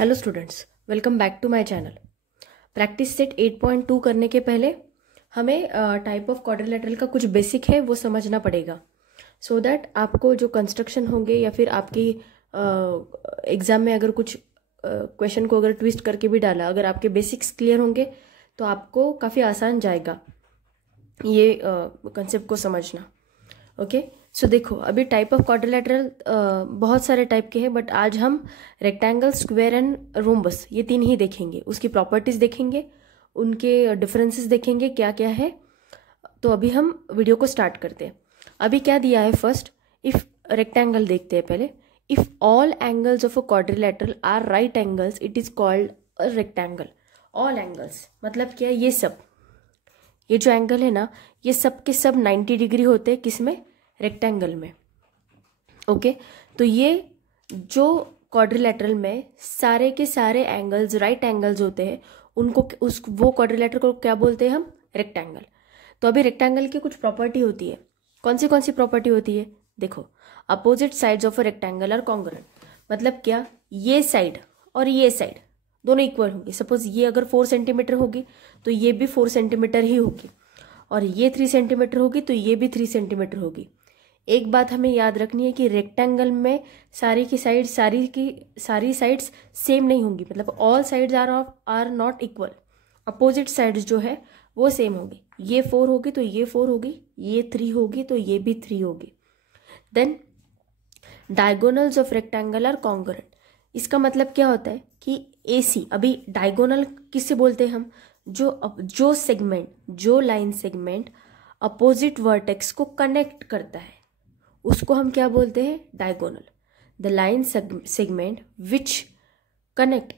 Hello students, welcome back to my channel. Practice set 8.2 करने के पहले हमें टाइप ऑफ क्वाड्रिलेटरल का कुछ बेसिक है वो समझना पड़ेगा, सो दैट आपको जो कंस्ट्रक्शन होंगे या फिर आपकी एग्ज़ाम में अगर कुछ क्वेश्चन को अगर ट्विस्ट करके भी डाला, अगर आपके बेसिक्स क्लियर होंगे तो आपको काफ़ी आसान जाएगा ये कंसेप्ट को समझना। ओके, सो देखो, अभी टाइप ऑफ क्वाड्रिलेटरल बहुत सारे टाइप के हैं, बट आज हम रेक्टेंगल, स्क्वायर एंड रोम्बस ये तीन ही देखेंगे। उसकी प्रॉपर्टीज देखेंगे, उनके डिफरेंसेस देखेंगे क्या क्या है। तो अभी हम वीडियो को स्टार्ट करते हैं। अभी क्या दिया है, फर्स्ट इफ रेक्टेंगल देखते हैं पहले। If all angles of a quadrilateral are right angles it is called a rectangle. All angles मतलब क्या है, ये जो एंगल है ना, ये सब के सब 90 डिग्री होते हैं, किसमें? रेक्टेंगल में। ओके, तो ये जो क्वाड्रिलेटरल में सारे के सारे एंगल्स राइट एंगल्स होते हैं, उनको वो क्वाड्रिलेटरल को क्या बोलते हैं हम? रेक्टेंगल। तो अभी रेक्टेंगल की कुछ प्रॉपर्टी होती है। कौन सी प्रॉपर्टी होती है? देखो, opposite sides of a rectangle are congruent. मतलब क्या, ये साइड और ये साइड दोनों इक्वल होंगी। सपोज ये अगर 4 सेंटीमीटर होगी तो ये भी 4 सेंटीमीटर ही होगी, और ये 3 सेंटीमीटर होगी तो ये भी 3 सेंटीमीटर होगी। एक बात हमें याद रखनी है कि रेक्टेंगल में सारी साइड्स सेम नहीं होंगी, मतलब all sides are not equal. Opposite sides जो है वो सेम होगी। ये 4 होगी तो ये 4 होगी, ये 3 होगी तो ये भी 3 होगी। Then diagonals of rectangle are congruent. इसका मतलब क्या होता है कि AC, अभी डायगोनल किससे बोलते हैं हम? जो लाइन सेगमेंट अपोजिट वर्टेक्स को कनेक्ट करता है उसको हम क्या बोलते हैं? Diagonal. The line segment which connect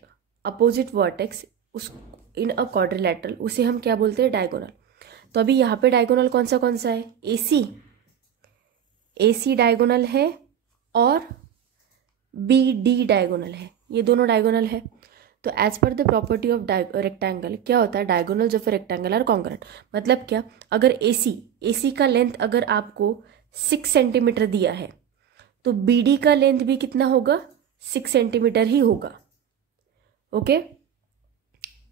opposite vertex उस इन अ क्वाड्रिलेटरल, उसे हम क्या बोलते हैं? डायगोनल। तो अभी यहाँ पे डायगोनल कौन सा है? AC डायगोनल है और BD डायगोनल है, ये दोनों डायगोनल है। तो as per the property of rectangle क्या होता है? Diagonals of rectangle are congruent. मतलब क्या, अगर AC का लेंथ अगर आपको 6 सेंटीमीटर दिया है तो BD का लेंथ भी कितना होगा? 6 सेंटीमीटर ही होगा। ओके,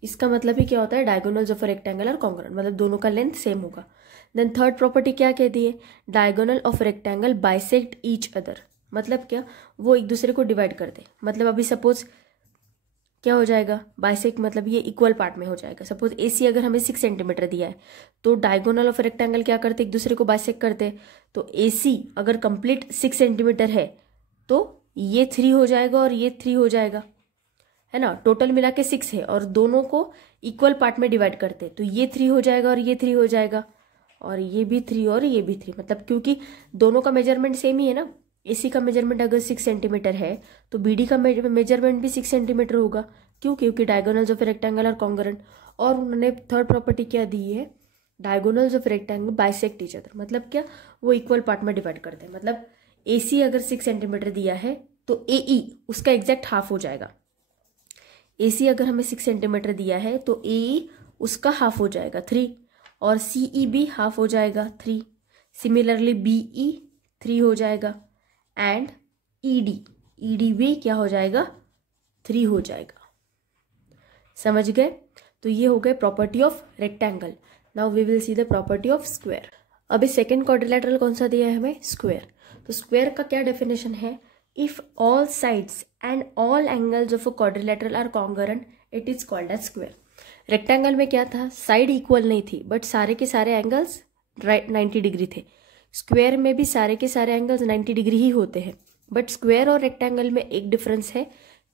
इसका मतलब ही क्या होता है? Diagonals of rectangle are congruent, मतलब दोनों का लेंथ सेम होगा। देन थर्ड प्रॉपर्टी क्या कहती है? Diagonal of rectangle bisect each other. मतलब क्या, वो एक दूसरे को डिवाइड करते। मतलब अभी सपोज क्या हो जाएगा? बाइसेक्ट मतलब ये इक्वल पार्ट में हो जाएगा। सपोज AC अगर हमें 6 सेंटीमीटर दिया है तो डायगोनल ऑफ रेक्टेंगल क्या करते? एक दूसरे को बाइसेक्ट करते। तो AC अगर कंप्लीट 6 सेंटीमीटर है तो ये 3 हो जाएगा और ये 3 हो जाएगा, है ना। टोटल मिला के 6 है और दोनों को इक्वल पार्ट में डिवाइड करते, तो ये 3 हो जाएगा और ये 3 हो जाएगा, और ये भी 3 और ये भी 3। मतलब क्योंकि दोनों का मेजरमेंट सेम ही है ना। AC का मेजरमेंट अगर 6 सेंटीमीटर है तो BD का मेजरमेंट भी 6 सेंटीमीटर होगा। क्यों? क्योंकि diagonals of rectangle are congruent. और उन्होंने थर्ड प्रॉपर्टी क्या दी है? Diagonals of rectangle bisect each other. मतलब क्या, वो इक्वल पार्ट में डिवाइड करते हैं। मतलब AC अगर 6 सेंटीमीटर दिया है तो AE उसका एग्जैक्ट हाफ हो जाएगा। AC अगर हमें 6 सेंटीमीटर दिया है तो AE उसका हाफ हो जाएगा 3, और CE भी हाफ हो जाएगा 3। सिमिलरली BE 3 हो जाएगा, एंड ED भी क्या हो जाएगा? 3 हो जाएगा। समझ गए? तो ये हो गए property of rectangle. Now we will see the property of square. अभी सेकेंड क्वाड्रिलेटरल कौन सा दिया है हमें? स्क्वायर। तो स्क्वायर का क्या डेफिनेशन है? If all sides and all angles of a quadrilateral are congruent it is called as square. Rectangle में क्या था? साइड इक्वल नहीं थी, बट सारे के सारे एंगल्स राइट 90 डिग्री थे। स्क्वायर में भी सारे के सारे एंगल्स 90 डिग्री ही होते हैं, बट स्क्वायर और रेक्टेंगल में एक डिफरेंस है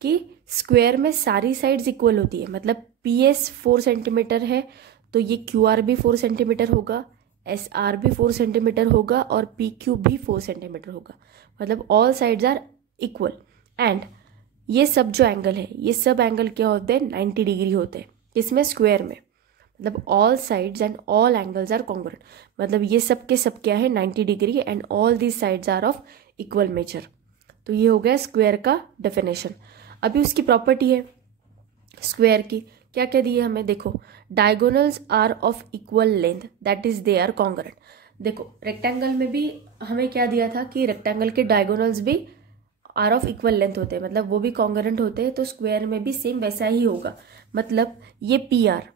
कि स्क्वायर में सारी साइड्स इक्वल होती है। मतलब PS 4 सेंटीमीटर है तो ये QR भी 4 सेंटीमीटर होगा, SR भी 4 सेंटीमीटर होगा, और PQ भी 4 सेंटीमीटर होगा। मतलब all sides are equal. And ये सब जो एंगल है, ये सब एंगल क्या होते हैं? 90 डिग्री होते हैं। किसमें? स्क्वायर में। मतलब all sides and all angles are congruent. मतलब ये सब के सब क्या है? 90 degree, and all these sides are of equal measure. तो ये हो गया स्क्वायर का डेफिनेशन। अभी उसकी प्रॉपर्टी है स्क्वायर की, क्या क्या दी है हमें? देखो, diagonals are of equal length, that is they are congruent. देखो, रेक्टेंगल में भी हमें क्या दिया था कि रेक्टेंगल के डायगोनल्स भी आर ऑफ इक्वल लेंथ होते हैं, मतलब वो भी कॉन्ग्रुएंट होते हैं, तो स्क्वायर में भी सेम वैसा ही होगा। मतलब ये पी आर,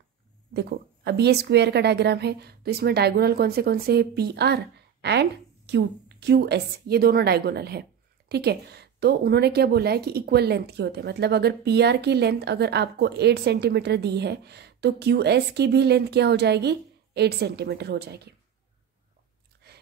देखो अभी ये स्क्वायर का डायग्राम है, तो इसमें डायगोनल कौन से है, P R and Q S, ये दोनों डायगोनल है। ठीक है, तो उन्होंने क्या बोला है कि इक्वल लेंथ के होते हैं, मतलब अगर पी आर की लेंथ अगर आपको 8 सेंटीमीटर दी है तो क्यू एस की भी लेंथ क्या हो जाएगी, 8 सेंटीमीटर हो जाएगी।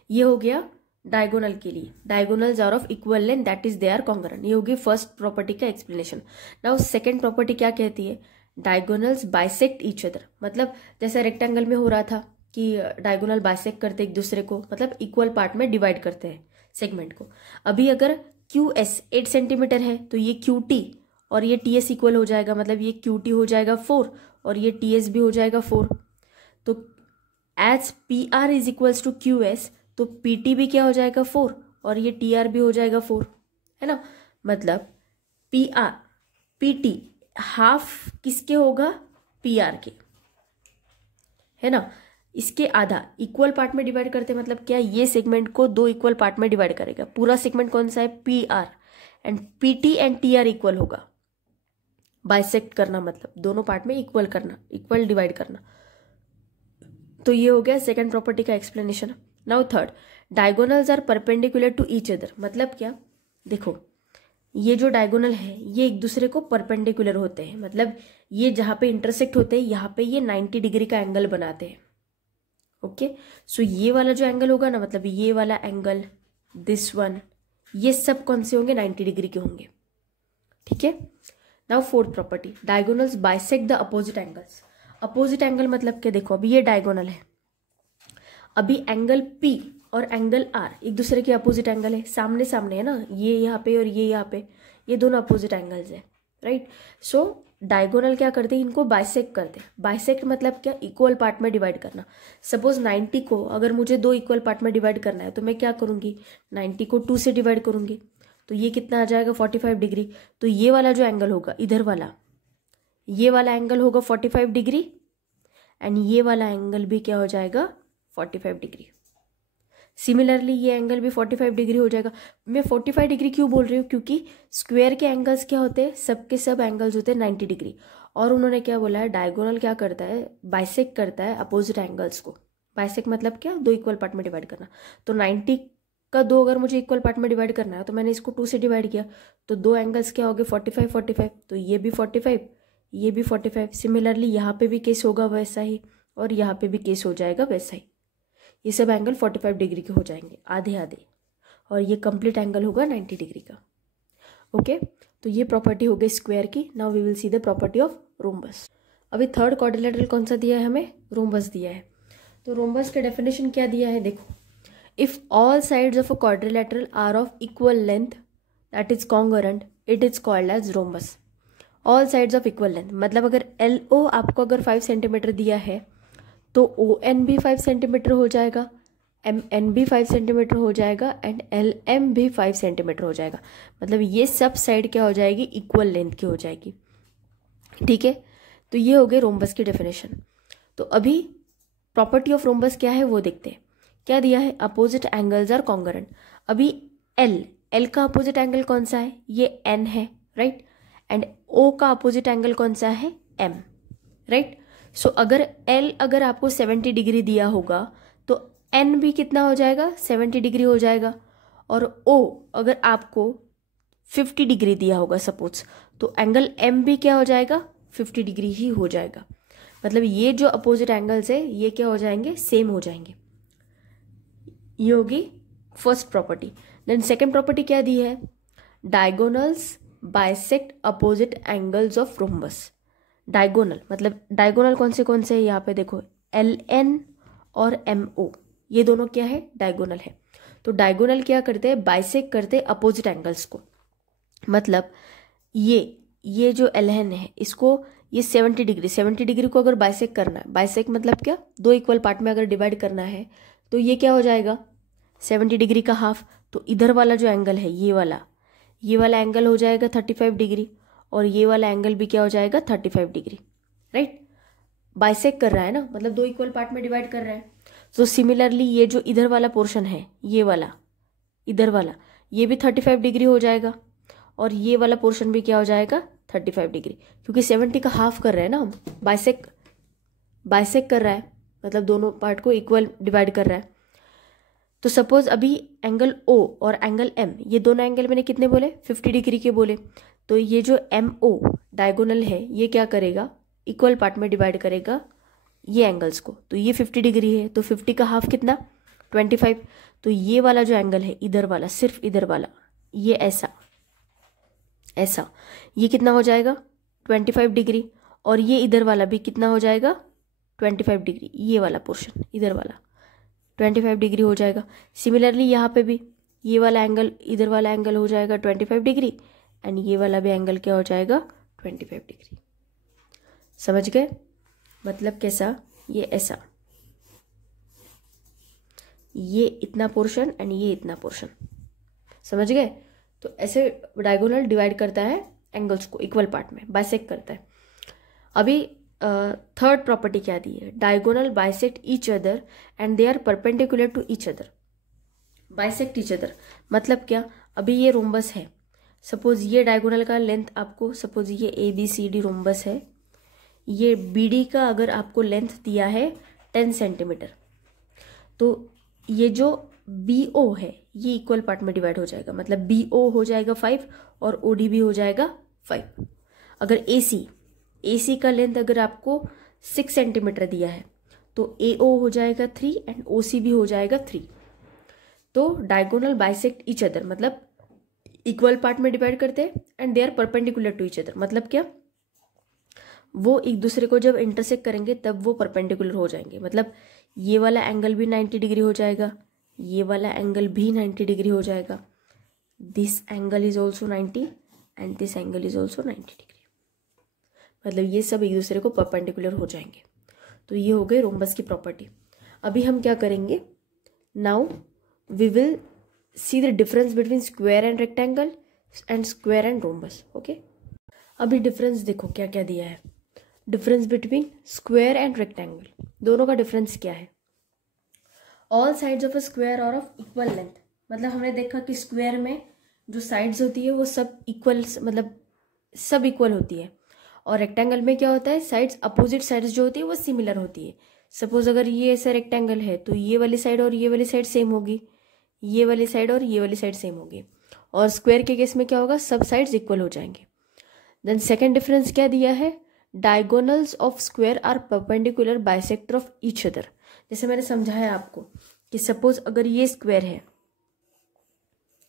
ये हो गया डायगोनल के लिए, diagonals are of equal length that is they are congruent. ये होगी फर्स्ट प्रॉपर्टी का एक्सप्लेनेशन। नाउ सेकंड प्रॉपर्टी क्या कहती है, डायगोनल्स बाइसेक्ट ईच अदर, मतलब जैसे रेक्टेंगल में हो रहा था कि डायगोनल बाइसेक्ट करते एक दूसरे को, मतलब इक्वल पार्ट में डिवाइड करते हैं सेगमेंट को। अभी अगर क्यू एस 8 सेंटीमीटर है तो ये क्यू टी और ये टी एस इक्वल हो जाएगा, मतलब ये क्यू टी हो जाएगा 4 और ये टी एस भी हो जाएगा 4। तो as P R is equals to Q S, तो पी टी भी क्या हो जाएगा 4 और ये टी आर भी हो जाएगा 4, है ना। मतलब P R P T half किसके होगा, पी आर के, है ना। इसके आधा इक्वल पार्ट में डिवाइड करते, मतलब क्या, ये सेगमेंट को 2 इक्वल पार्ट में डिवाइड करेगा। पूरा सेगमेंट कौन सा है, P R, and P T and T R equal होगा। बाइसेक्ट करना मतलब दोनों पार्ट में इक्वल करना, इक्वल डिवाइड करना। तो ये हो गया सेकंड प्रॉपर्टी का explanation. Now third, diagonals are perpendicular to each other, मतलब क्या, देखो ये जो डायगोनल है ये एक दूसरे को परपेंडिकुलर होते हैं, मतलब ये जहां पे इंटरसेक्ट होते हैं यहाँ पे ये 90 डिग्री का एंगल बनाते हैं। ओके, सो ये वाला जो एंगल होगा ना, मतलब ये वाला एंगल, दिस वन, ये सब कौन से होंगे, 90 डिग्री के होंगे। ठीक है, now fourth property, diagonals bisect the opposite angles. Opposite angle मतलब क्या, देखो अभी ये डायगोनल है, अभी एंगल P और एंगल R एक दूसरे के अपोजिट एंगल है, सामने सामने है ना, ये यहाँ पे और ये यहाँ पे, ये दोनों अपोजिट एंगल्स है, राइट। सो डायगोनल क्या करते हैं, इनको बाइसेक्ट करते हैं। बाइसेक्ट मतलब क्या, इक्वल पार्ट में डिवाइड करना। सपोज 90 को अगर मुझे 2 इक्वल पार्ट में डिवाइड करना है तो मैं क्या करूँगी, 90 को 2 से डिवाइड करूँगी, तो ये कितना आ जाएगा, 45 डिग्री। तो ये वाला जो एंगल होगा इधर वाला, ये वाला एंगल होगा 45 डिग्री, एंड ये वाला एंगल भी क्या हो जाएगा, 45 डिग्री। सिमिलरली ये एंगल भी 45 डिग्री हो जाएगा। मैं 45 डिग्री क्यों बोल रही हूँ, क्योंकि स्क्वायर के एंगल्स क्या होते हैं, सबके सब एंगल्स होते हैं 90 डिग्री। और उन्होंने क्या बोला है, डायगोनल क्या करता है, बाइसेक्ट करता है अपोजिट एंगल्स को। बाइसेक्ट मतलब क्या, 2 इक्वल पार्ट में डिवाइड करना। तो 90 का 2 अगर मुझे इक्वल पार्ट में डिवाइड करना है तो मैंने इसको 2 से डिवाइड किया, तो 2 एंगल्स क्या हो गए, 45 45, तो ये भी 45, ये भी 45। सिमिलरली यहाँ पे भी केस होगा वैसा ही, और यहाँ पे भी केस हो जाएगा वैसा ही। ये सब एंगल 45 डिग्री के हो जाएंगे, आधे आधे, और ये कंप्लीट एंगल होगा 90 डिग्री का। ओके, तो ये प्रॉपर्टी हो गई स्क्वायर की। Now we will see the property of rhombus. अभी थर्ड क्वाड्रिलेटरल कौन सा दिया है हमें, रोम्बस दिया है। तो रोम्बस का डेफिनेशन क्या दिया है, देखो, if all sides of a quadrilateral are of equal length that is congruent, it is called as rhombus. All sides of equal length मतलब अगर LO आपको अगर 5 सेंटीमीटर दिया है तो ON भी 5 सेंटीमीटर हो जाएगा, MN भी 5 सेंटीमीटर हो जाएगा, एंड LM भी 5 सेंटीमीटर हो जाएगा। मतलब ये सब साइड क्या हो जाएगी, इक्वल लेंथ की हो जाएगी। ठीक है, तो ये हो गए रोम्बस की डेफिनेशन। तो अभी प्रॉपर्टी ऑफ रोम्बस क्या है वो देखते हैं। क्या दिया है, अपोजिट एंगल्स आर कॉन्ग्रुएंट। अभी L का अपोजिट एंगल कौन सा है, ये N है, राइट, एंड O का अपोजिट एंगल कौन सा है, M, राइट। सो अगर L अगर आपको 70 डिग्री दिया होगा तो N भी कितना हो जाएगा, 70 डिग्री हो जाएगा। और O अगर आपको 50 डिग्री दिया होगा सपोज, तो एंगल M भी क्या हो जाएगा, 50 डिग्री ही हो जाएगा। मतलब ये जो अपोजिट एंगल्स है ये क्या हो जाएंगे, सेम हो जाएंगे। ये होगी first property. Then second property क्या दी है, diagonals bisect opposite angles of rhombus. Diagonal मतलब डायगोनल कौन से है, यहाँ पे देखो LN और MO, ये दोनों क्या है, डायगोनल है। तो डायगोनल क्या करते हैं, बाइसेक्ट करते हैं अपोजिट एंगल्स को। मतलब ये जो LN है इसको, ये 70 डिग्री को अगर बाइसेक्ट करना है, बाइसेक्ट मतलब क्या, 2 इक्वल पार्ट में अगर डिवाइड करना है तो ये क्या हो जाएगा, 70 डिग्री का हाफ। तो इधर वाला जो एंगल है ये वाला एंगल हो जाएगा 35 डिग्री, और ये वाला एंगल भी क्या हो जाएगा, 35 डिग्री, राइट। बाइसेक्ट कर रहा है ना, मतलब 2 इक्वल पार्ट में डिवाइड कर रहा है। तो सिमिलरली ये जो इधर वाला पोर्शन है, ये वाला इधर वाला, ये भी 35 डिग्री हो जाएगा। और ये वाला पोर्शन भी क्या हो जाएगा 35 डिग्री, क्योंकि 70 का हाफ कर रहे हैं ना हम, बाइसेक कर रहा है, मतलब दोनों पार्ट को इक्वल डिवाइड कर रहा है। तो सपोज अभी एंगल O और एंगल M, ये दोनों एंगल मैंने कितने बोले 50 डिग्री के बोले। तो ये जो MO डायगोनल है ये क्या करेगा, इक्वल पार्ट में डिवाइड करेगा ये एंगल्स को। तो ये 50 डिग्री है, तो 50 का हाफ कितना 25। तो ये वाला जो एंगल है इधर वाला, सिर्फ इधर वाला, ये ऐसा ये कितना हो जाएगा 25 डिग्री, और ये इधर वाला भी कितना हो जाएगा 25 डिग्री, ये वाला पोर्शन इधर वाला 25 डिग्री हो जाएगा। सिमिलरली यहाँ पे भी ये वाला एंगल, इधर वाला एंगल हो जाएगा 25 डिग्री, एंड ये वाला भी एंगल क्या हो जाएगा 25 डिग्री। समझ गए? मतलब कैसा, ये ऐसा, ये इतना पोर्शन एंड ये इतना पोर्शन, समझ गए? तो ऐसे डायगोनल डिवाइड करता है एंगल्स को इक्वल पार्ट में, बाइसेक्ट करता है। अभी थर्ड प्रॉपर्टी क्या दी है, diagonal bisect each other and they are perpendicular to each other. Bisect each other मतलब क्या, अभी ये रोम्बस है, सपोज ये डायगोनल का लेंथ आपको, सपोज ये ABCD रोम्बस है, ये BD का अगर आपको लेंथ दिया है 10 सेंटीमीटर, तो ये जो BO है ये इक्वल पार्ट में डिवाइड हो जाएगा, मतलब BO हो जाएगा 5 और OD भी हो जाएगा 5। अगर AC का लेंथ अगर आपको 6 सेंटीमीटर दिया है तो AO हो जाएगा 3 एंड OC भी हो जाएगा 3। तो डायगोनल बाइसेक्ट ईच अदर मतलब इक्वल पार्ट में डिवाइड करते हैं and they are perpendicular to each other, मतलब क्या, वो एक दूसरे को जब इंटरसेक्ट करेंगे तब वो परपेंडिकुलर हो जाएंगे। मतलब ये वाला एंगल भी 90 डिग्री हो जाएगा, ये वाला एंगल भी 90 डिग्री हो जाएगा, this angle is also 90 and this angle is also 90 degree, मतलब ये सब एक दूसरे को परपेंडिकुलर हो जाएंगे। तो ये हो गई रोम्बस की प्रॉपर्टी। अभी हम क्या करेंगे, now we will see the difference between square and rectangle and square and rhombus. Okay, अभी डिफरेंस देखो क्या क्या दिया है। Difference between square and rectangle, दोनों का डिफरेंस क्या है, all sides of a square are of equal length. मतलब हमने देखा कि स्क्वायर में जो साइड्स होती है वो सब इक्वल, मतलब सब इक्वल होती है, और रेक्टेंगल में क्या होता है, साइड्स अपोजिट साइड्स जो होती है वो सिमिलर होती है। सपोज अगर ये ऐसा रेक्टेंगल है तो ये वाली साइड और ये वाली साइड सेम होगी, ये वाली साइड और ये वाली साइड सेम होगी, और स्क्वायर के केस में क्या होगा, सब साइड्स इक्वल हो जाएंगे। देन सेकेंड डिफरेंस क्या दिया है, diagonals of square are perpendicular bisector of each other. जैसे मैंने समझाया आपको कि सपोज अगर ये स्क्वायर है,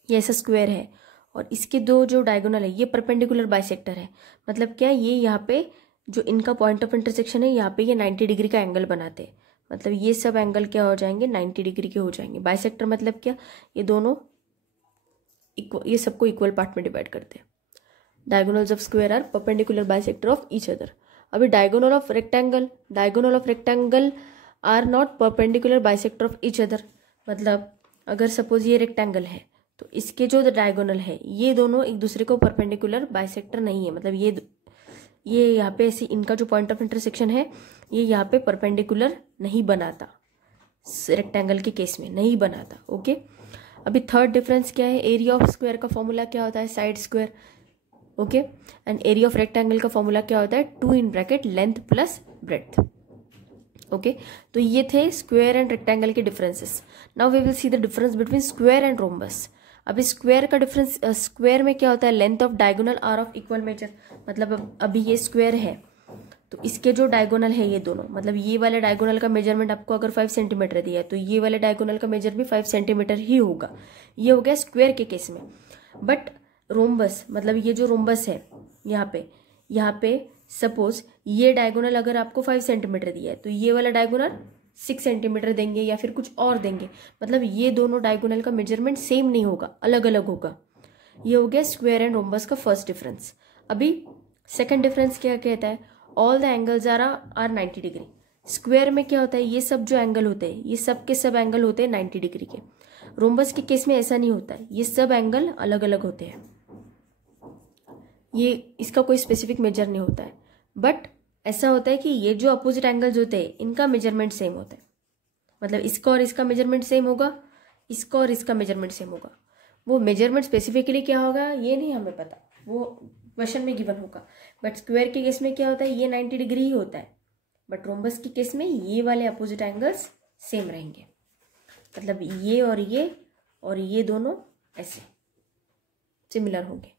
ये ऐसा स्क्वायर है, और इसके दो जो डायगोनल है ये परपेंडिकुलर बाइसेक्टर है, मतलब क्या, ये यहाँ पे जो इनका पॉइंट ऑफ इंटरसेक्शन है यहाँ पे ये 90 डिग्री का एंगल बनाते हैं, मतलब ये सब एंगल क्या हो जाएंगे 90 डिग्री के हो जाएंगे। बाइसेक्टर मतलब क्या, ये दोनों ये सबको इक्वल पार्ट में डिवाइड करते हैं। Diagonals of square are perpendicular bisector of each other. अभी diagonal of rectangle are not perpendicular bisector of each other. मतलब अगर सपोज ये रेक्टेंगल है तो इसके जो डायगोनल है ये दोनों एक दूसरे को परपेंडिकुलर बाइसेक्टर नहीं है, मतलब ये यहाँ पे ऐसे इनका जो पॉइंट ऑफ इंटरसेक्शन है ये यहाँ पे परपेंडिकुलर नहीं बनाता, रेक्टेंगल के केस में नहीं बनाता। ओके, अभी थर्ड डिफरेंस क्या है, एरिया ऑफ स्क्वायर का फॉर्मूला क्या होता है, side square. Okay, and area of rectangle का फॉर्मूला क्या होता है, 2 in bracket length plus breadth. Okay, तो ये थे स्क्वायर एंड रेक्टेंगल के differences. Now we will see the difference between square and rhombus. अभी स्क्वायर का डिफरेंस, स्क्वायर में क्या होता है, length of diagonal are of equal measure. मतलब अभी ये स्क्वायर है तो इसके जो डायगोनल है ये दोनों, मतलब ये वाले डायगोनल का मेजरमेंट आपको अगर 5 सेंटीमीटर दिया है तो ये वाले डायगोनल का मेजर भी 5 सेंटीमीटर ही होगा। ये हो गया स्क्वायर के केस में। बट रोम्बस, मतलब ये जो रोम्बस है यहाँ पे सपोज ये डायगोनल अगर आपको 5 सेंटीमीटर दिया है तो ये वाला डायगोनल 6 सेंटीमीटर देंगे या फिर कुछ और देंगे, मतलब ये दोनों डायगोनल का मेजरमेंट सेम नहीं होगा, अलग अलग होगा। ये हो गया स्क्वायर एंड रोम्बस का फर्स्ट डिफरेंस। अभी सेकंड डिफरेंस क्या कहता है, all the angles are 90 degree. Square में क्या होता है, ये सब जो एंगल होते हैं ये सब के सब एंगल होते हैं 90 डिग्री के। रोम्बस के केस में ऐसा नहीं होता है, ये सब एंगल अलग अलग होते हैं, ये इसका कोई स्पेसिफिक मेजर नहीं होता है। बट ऐसा होता है कि ये जो अपोजिट एंगल्स होते हैं इनका मेजरमेंट सेम होता है, मतलब इसका और इसका मेजरमेंट सेम होगा, इसका और इसका मेजरमेंट सेम होगा। वो मेजरमेंट स्पेसिफिकली क्या होगा ये नहीं हमें पता, वो क्वेश्चन में गिवन होगा। बट स्क्वायर के केस में क्या होता है, ये 90 डिग्री ही होता है, बट रोम्बस के केस में ये वाले अपोजिट एंगल्स सेम रहेंगे, मतलब ये और ये दोनों ऐसे सिमिलर होंगे।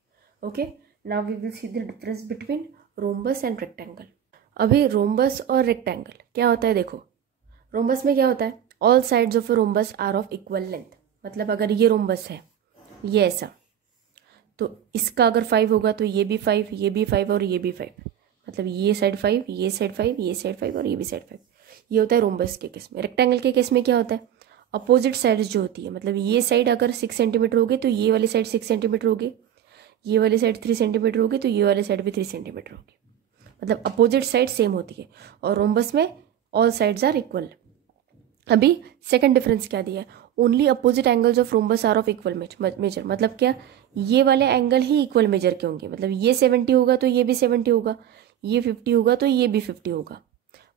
Okay, now we will see the difference between rhombus and rectangle. अभी रोम्बस और रेक्टेंगल क्या होता है, देखो रोम्बस में क्या होता है, all sides of a rhombus are of equal length, मतलब अगर ये रोम्बस है ये ऐसा, तो इसका अगर 5 होगा तो ये भी 5, ये भी 5 और ये भी 5, मतलब ये साइड 5, ये साइड 5, ये साइड 5 और ये भी साइड 5। ये होता है रोम्बस के केस में। रेक्टेंगल के केस में क्या होता है, अपोजिट साइड्स जो होती है, मतलब ये साइड अगर 6 सेंटीमीटर होगी तो ये वाली साइड 6 सेंटीमीटर होगी, ये वाली साइड 3 सेंटीमीटर होगी तो ये वाली साइड भी 3 सेंटीमीटर होगी, मतलब अपोजिट साइड सेम होती है। और रोम्बस में ऑल साइड्स आर इक्वल। अभी सेकंड डिफरेंस क्या दिया है, only opposite angles of rhombus are of equal measure, मतलब क्या, ये वाले एंगल ही इक्वल मेजर के होंगे, मतलब ये 70 होगा तो ये भी 70 होगा, ये 50 होगा तो ये भी 50 होगा।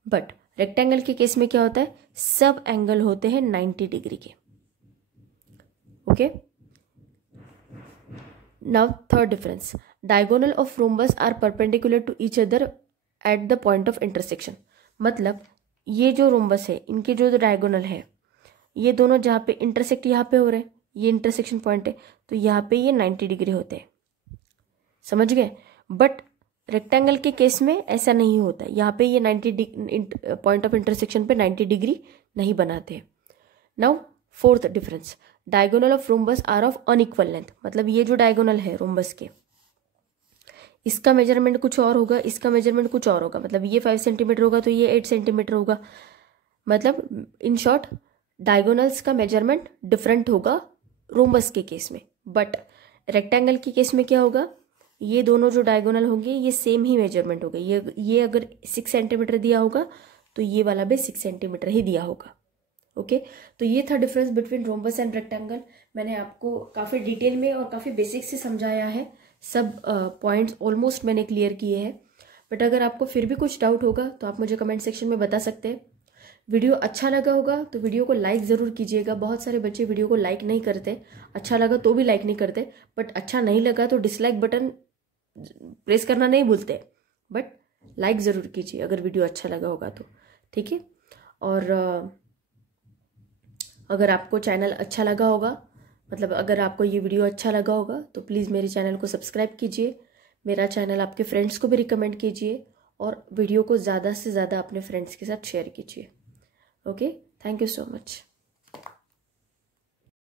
बट रेक्टेंगल के केस में क्या होता है, सब एंगल होते हैं 90 डिग्री के। Okay, now third difference, diagonal of rhombus are perpendicular to each other at the point of intersection, मतलब ये जो रोम्बस है इनके जो डायगोनल है ये दोनों जहाँ पे इंटरसेक्ट यहाँ पे हो रहे हैं, ये इंटरसेक्शन पॉइंट है तो यहाँ पे ये 90 डिग्री होते हैं, समझ गए। बट रेक्टेंगल के केस में ऐसा नहीं होता, यहाँ पे ये 90 पॉइंट ऑफ इंटरसेक्शन पे 90 डिग्री नहीं बनाते हैं। Now fourth difference, diagonal of rhombus are of unequal length, मतलब ये जो डायगोनल है रोम्बस के इसका मेजरमेंट कुछ और होगा, इसका मेजरमेंट कुछ और होगा, मतलब ये 5 सेंटीमीटर होगा तो ये 8 सेंटीमीटर होगा, मतलब इन शॉर्ट डायगोनल्स का मेजरमेंट डिफरेंट होगा रोम्बस के केस में। बट रेक्टेंगल के केस में क्या होगा, ये दोनों जो डायगोनल होंगे ये सेम ही मेजरमेंट होगा, ये अगर 6 सेंटीमीटर दिया होगा तो ये वाला भी 6 सेंटीमीटर ही दिया होगा। ओके, तो ये था difference between rhombus and rectangle. मैंने आपको काफ़ी डिटेल में और काफ़ी बेसिक से समझाया है, सब पॉइंट्स ऑलमोस्ट मैंने क्लियर किए हैं। बट अगर आपको फिर भी कुछ डाउट होगा तो आप मुझे कमेंट सेक्शन में बता सकते हैं। वीडियो अच्छा लगा होगा तो वीडियो को लाइक ज़रूर कीजिएगा, बहुत सारे बच्चे वीडियो को लाइक नहीं करते, अच्छा लगा तो भी लाइक नहीं करते, बट अच्छा नहीं लगा तो डिसलाइक बटन प्रेस करना नहीं भूलते, बट लाइक ज़रूर कीजिए अगर वीडियो अच्छा लगा होगा तो, ठीक है। और अगर आपको चैनल अच्छा लगा होगा, मतलब अगर आपको ये वीडियो अच्छा लगा होगा तो प्लीज़ मेरे चैनल को सब्सक्राइब कीजिए, मेरा चैनल आपके फ्रेंड्स को भी रिकमेंड कीजिए और वीडियो को ज़्यादा से ज़्यादा अपने फ्रेंड्स के साथ शेयर कीजिए। Okay, thank you so much.